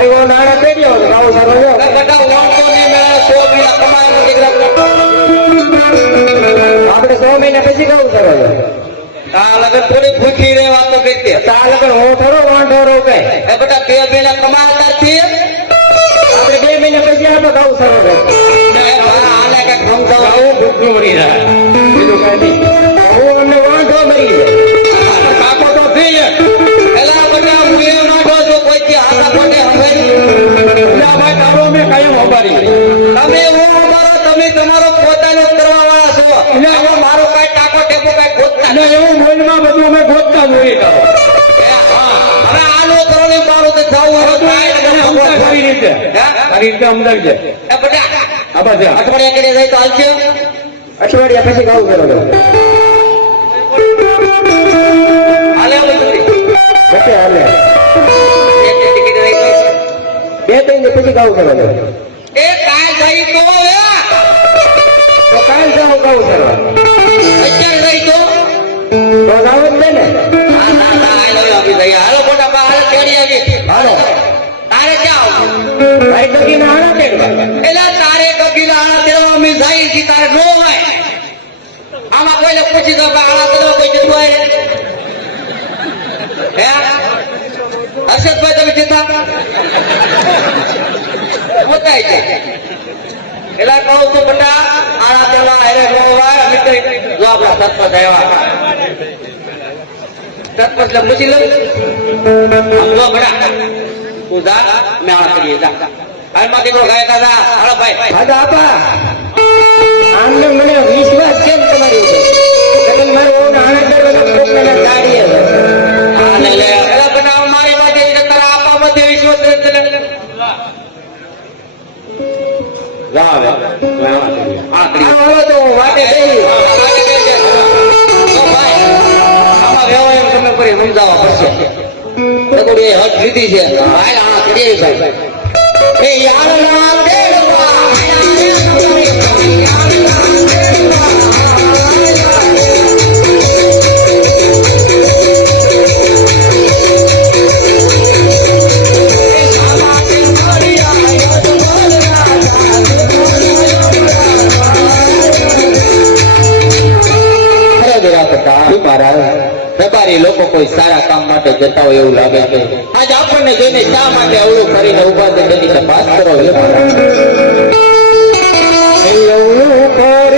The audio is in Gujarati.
મારી વો નાણા પેડ્યો તો ગાવ સારો જો બેટા વાંધો નહીં મેળા 100 મહિના કમાવાનું દીકરા આપણે 100 મહિના પછી ગાવ સારો જો આ લગન થોડી ભૂખી રહેવા તો કહેતી ચાલ પણ હું થોડો વાંઢો રહું કઈ એ બેટા 2 મહિના કમાતા થી આપણે 2 મહિના પછી આપણે ગાવ સારો જો આને કે સમજાવ ગાવ ભૂખું મરી જાય બીજું કઈ નહીં હું અમને વાંઢો મરી જાય કાકો તો થઈ એલા બેટા હું એ નાખો જો કોઈ થી હાથા કોને હંભાઈ ના ભાઈ તારો મે કાયમ હોબારી તમે હું અમારો તમે તમારો પોતાનો કરવા વાળા છો એટલે હવે મારો કાઈ ટાકો ટેકો કાઈ ગોતતા અને એવું મોલમાં બધું અમે ગોતતા જોઈએ તો હવે આનો કરવાની મારો તો જાવ હવે કાઈ અમદાર આવી રીતે આવી રીતે અમદાર છે એ બેટા આ બાજુ અઠવાડિયા કરી જાય તો હાલશે અઠવાડિયા પછી ગાવ કરો હાલે ઓલી પછી હાલે એક ટિકિટ રહી ગઈ 2-3 દિવસ પછી ગાવ કરો એ કાઈ ગઈ તો તો કાલ જાવ ગાવ કરો અત્યારે ગઈ તો ગાવ જ ને હા ના ના હાલો આવી ગઈ હાલો મોટા બા હાલ કેડી આવી હાલો તારે ક્યાં આવું ભાઈ ડગી ના હાડા કેડવા એલા તારે કબીલા આળા તેરા અમે જાય કી તારે નો હોય આમાં કોઈને પૂછી દો કે આળા તેરા કોઈ જતું હોય હે હર્ષદભાઈ તમે જતા પોતાય છે એલા કહું તો બટા આળા તેરા હેરે નો હોય અમે તો જો આપણા સરપંચ આવ્યા સરપંચ એટલે પૂછી લો જો બટા તું જા મેં આળા કરીએ જા હાલમાં દીકરો ગાય દાદા હાલો ભાઈ દાદા આપા આમને મને વિશ્વાસ કેમ તમારી ઉપર કદમ મારો ઓન આણા કરવાનો કોકના ગાડી હે આ લે લે એલા બનાવ મારી વાતે એટલે તારા આપા માંથી વિશ્વાસ કરે જા હવે આ કરી આવો તો વાટે બેહી તો ભાઈ આમાં વ્યવહાર તમે કરી સમજાવવા પડશે તકોડી હદ લીધી છે ભાઈ આણા કરીએ ભાઈ એ યાર ના દેવા વેપારી લોકો કોઈ સારા કામ માટે જતા હોય એવું લાગે છે આજ આપણને જોઈને શા માટે અવળું કરીને ઉભા છે તેની તપાસ કરો એવું